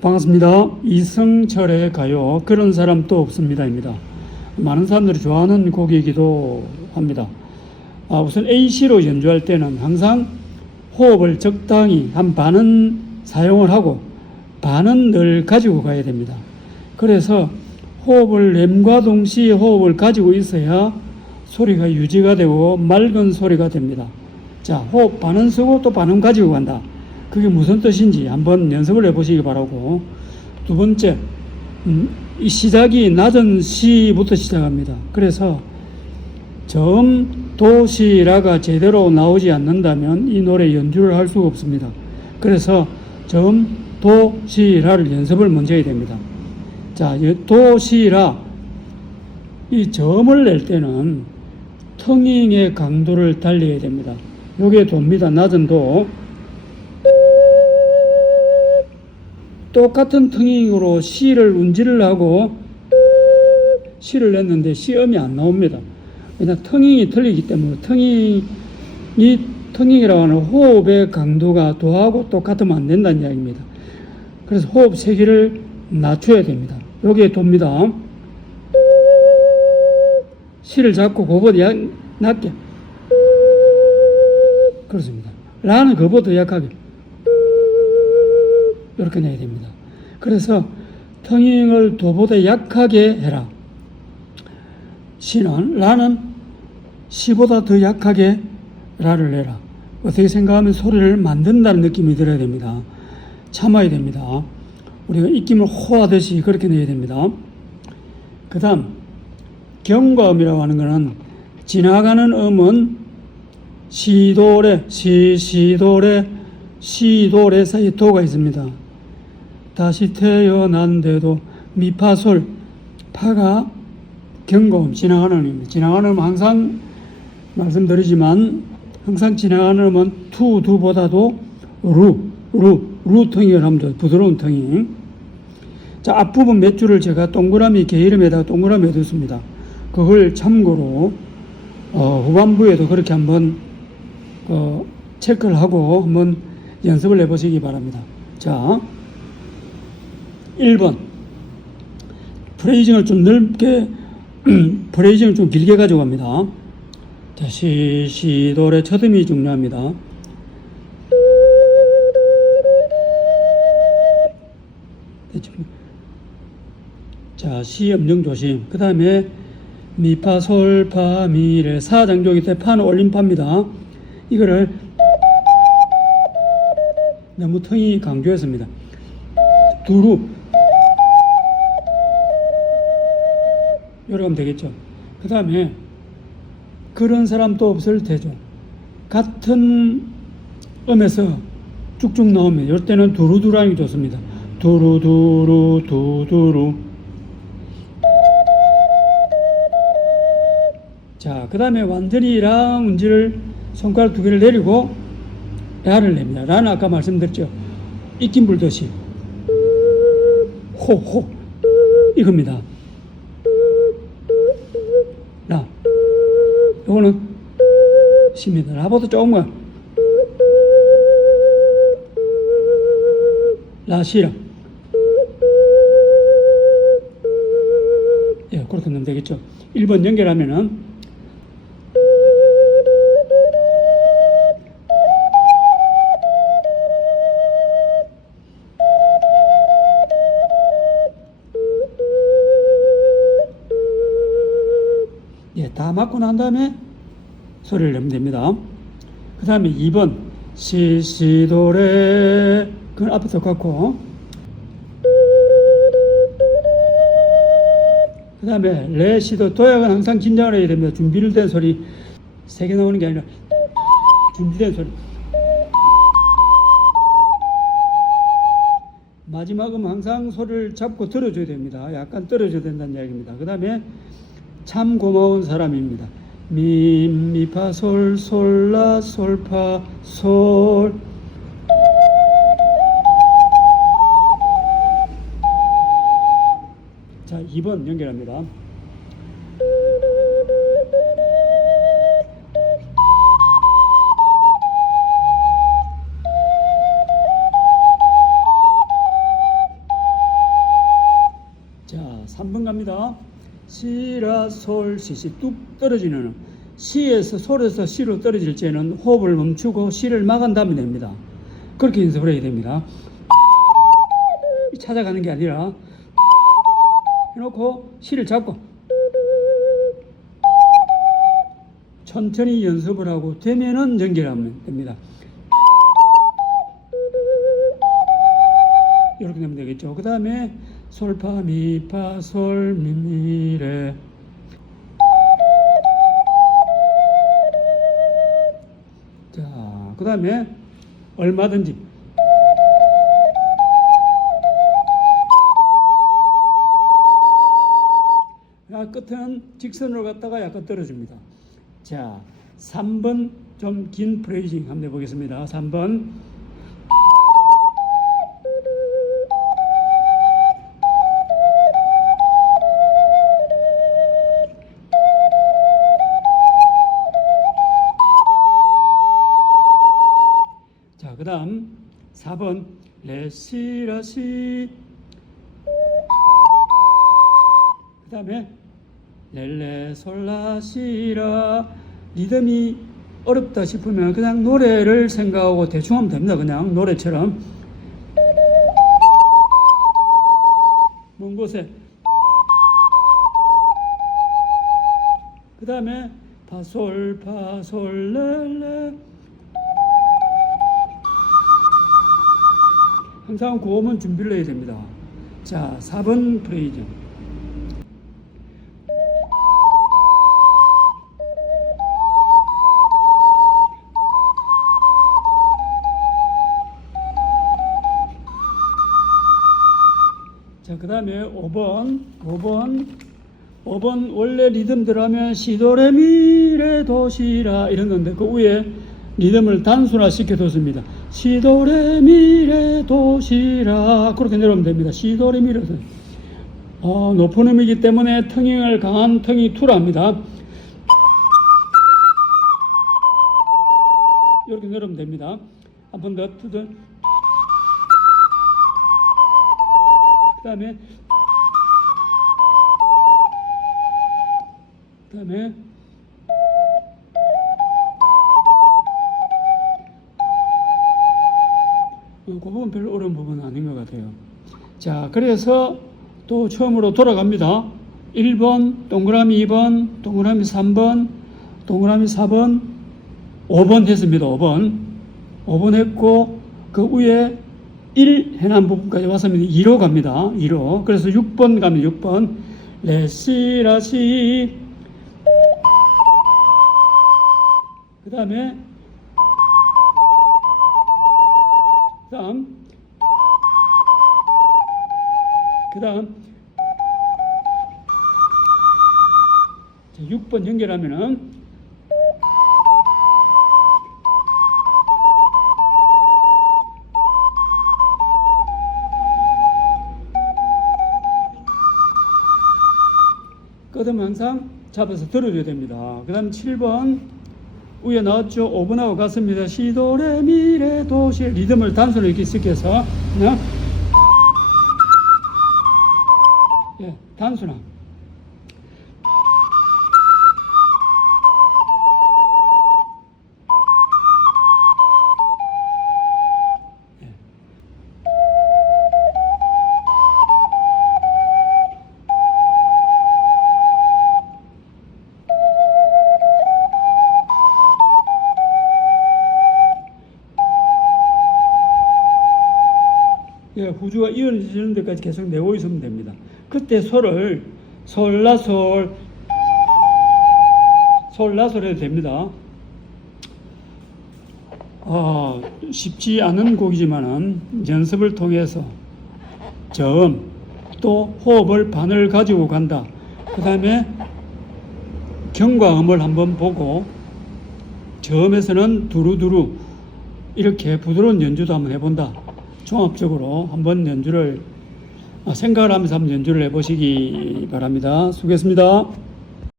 반갑습니다. 이승철의 가요 그런 사람 또 없습니다입니다. 많은 사람들이 좋아하는 곡이기도 합니다. 우선 A시로 연주할 때는 항상 호흡을 적당히 한 반은 사용을 하고 반은 늘 가지고 가야 됩니다. 그래서 호흡을 램과 동시에 호흡을 가지고 있어야 소리가 유지가 되고 맑은 소리가 됩니다. 자, 호흡 반은 쓰고 또 반은 가지고 간다. 그게 무슨 뜻인지 한번 연습을 해보시기 바라고, 두 번째, 이 시작이 낮은 시부터 시작합니다. 그래서 도시라가 제대로 나오지 않는다면 이 노래 연주를 할 수가 없습니다. 그래서 도시라를 연습을 먼저 해야 됩니다. 자, 도시라, 이 점을 낼 때는 텅잉의 강도를 달려야 됩니다. 요게 도입니다. 낮은 도. 똑같은 텅잉으로 시를 운지를 하고 시를 냈는데 시음이 안 나옵니다. 그냥 텅잉이 틀리기 때문에 텅잉이라고 하는 호흡의 강도가 도하고 똑같으면 안 된다는 이야기입니다. 그래서 호흡 세기를 낮춰야 됩니다. 여기에 돕니다. 시를 잡고 그보다 낮게. 그렇습니다. 라는 그보다 약하게. 이렇게 내야 됩니다. 그래서 텅잉을 도보다 약하게 해라. 라는 시보다 더 약하게 라를 내라. 어떻게 생각하면 소리를 만든다는 느낌이 들어야 됩니다. 참아야 됩니다. 우리가 입김을 호하듯이 그렇게 내야 됩니다. 그 다음 경과음이라고 하는 것은 지나가는 음은 시도레 시도레 사이에 도가 있습니다. 다시 태어난데도 미파솔 파가 경고음 지나가는 음입니다. 지나가는 음은 항상 말씀드리지만 항상 지나가는 음은 두보다도 루 텅잉을 하면 돼요. 부드러운 텅잉. 자, 앞부분 몇 줄을 제가 동그라미 게이름에다가 동그라미 해뒀습니다. 그걸 참고로 후반부에도 그렇게 한번 체크를 하고 한번 연습을 해보시기 바랍니다. 자, 1번 프레이징을 좀 넓게 프레이징을 좀 길게 가져갑니다. 자, 시도레 첫음이 중요합니다. 자, 시 음정 조심. 그 다음에 미파 솔파 미레 사장조기 때 파는 올림파입니다. 이거를 너무 텅이 강조했습니다. 두루 이렇게 하면 되겠죠. 그 다음에 그런 사람도 없을 테죠. 같은 음에서 쭉쭉 나오면 이럴 때는 두루두루 하는 게 좋습니다. 두루두루 두두루. 자, 그 다음에 완전히 라 운지를 손가락 두 개를 내리고 라를 냅니다. 라는 아까 말씀드렸죠. 입김 불듯이 호 이겁니다. 라. 요거는 시입니다. 라보다 조금만 라 시라. 예, 그렇게 넣으면 되겠죠. 1번 연결하면은 다 맞고 난 다음에 소리를 내면 됩니다. 그 다음에 2번 시도레 그건 앞에 똑같고, 그 다음에 레 시도 도약은 항상 긴장을 해야 됩니다. 준비를 된 소리 3개 나오는 게 아니라 준비된 소리. 마지막은 항상 소리를 잡고 들어줘야 됩니다. 약간 떨어져야 된다는 이야기입니다. 그 다음에 참 고마운 사람입니다. 미파 솔라 솔파 솔. 자, 2번 연결합니다. 3번 갑니다. 시라 솔 시시 뚝 떨어지는 시에서 솔에서 시로 떨어질 때는 호흡을 멈추고 시를 막은 다음에 됩니다. 그렇게 연습을 해야 됩니다. 찾아가는 게 아니라 해놓고 시를 잡고 천천히 연습을 하고 되면은 연결하면 됩니다. 이렇게 되면 되겠죠. 그 다음에 솔파 미파 솔 미미레. 자, 그 다음에 얼마든지 끝은 직선으로 갔다가 약간 떨어집니다. 자, 3번 좀 긴 프레이징 한번 해보겠습니다. 3번 자, 그 다음 4번 레시라시. 그 다음에 렐레 솔라시라. 리듬이 어렵다 싶으면 그냥 노래를 생각하고 대충 하면 됩니다. 그냥 노래처럼 먼 곳에. 그 다음에 파솔 파솔 렐레. 항상 고음은 준비를 해야 됩니다. 자, 4번 프레이즈. 자, 그 다음에 5번 원래 리듬대로 하면 시도레미레 도시라 이런 건데 그 위에 리듬을 단순화 시켜뒀습니다. 시도레미레 도시라 그렇게 내려오면 됩니다. 시도레미레. 높은 음이기 때문에 텅잉을 강한 텅이 투라 합니다. 이렇게 내려오면 됩니다. 한 번 더 투더. 그 다음에 '그 부분 별로 어려운 부분은 아닌 것 같아요. 자, 그래서 또 처음으로 돌아갑니다. 1번, 동그라미 2번, 동그라미 3번, 동그라미 4번, 5번 했습니다. 5번 했고 그 위에 1 해난 부분까지 왔으면 2로 갑니다. 2로. 그래서 6번 가면 6번. 레시라시. 그 다음에 그 다음 6번 연결하면은 끝은 항상 잡아서 들어줘야 됩니다. 그 다음 7번 위에 나왔죠. 5번하고 같습니다. 시도레미레 도시. 리듬을 단순히 이렇게 시켜서 그냥 단순한 후주가 이어지는 데까지 계속 내고 있으면 됩니다. 그때 솔을 솔라솔 해도 됩니다. 쉽지 않은 곡이지만은 연습을 통해서 저음 또 호흡을 반을 가지고 간다. 그 다음에 경과음을 한번 보고 저음에서는 두루두루 이렇게 부드러운 연주도 한번 해본다. 종합적으로 한번 연주를 생각을 하면서 한번 연주를 해보시기 바랍니다. 수고했습니다.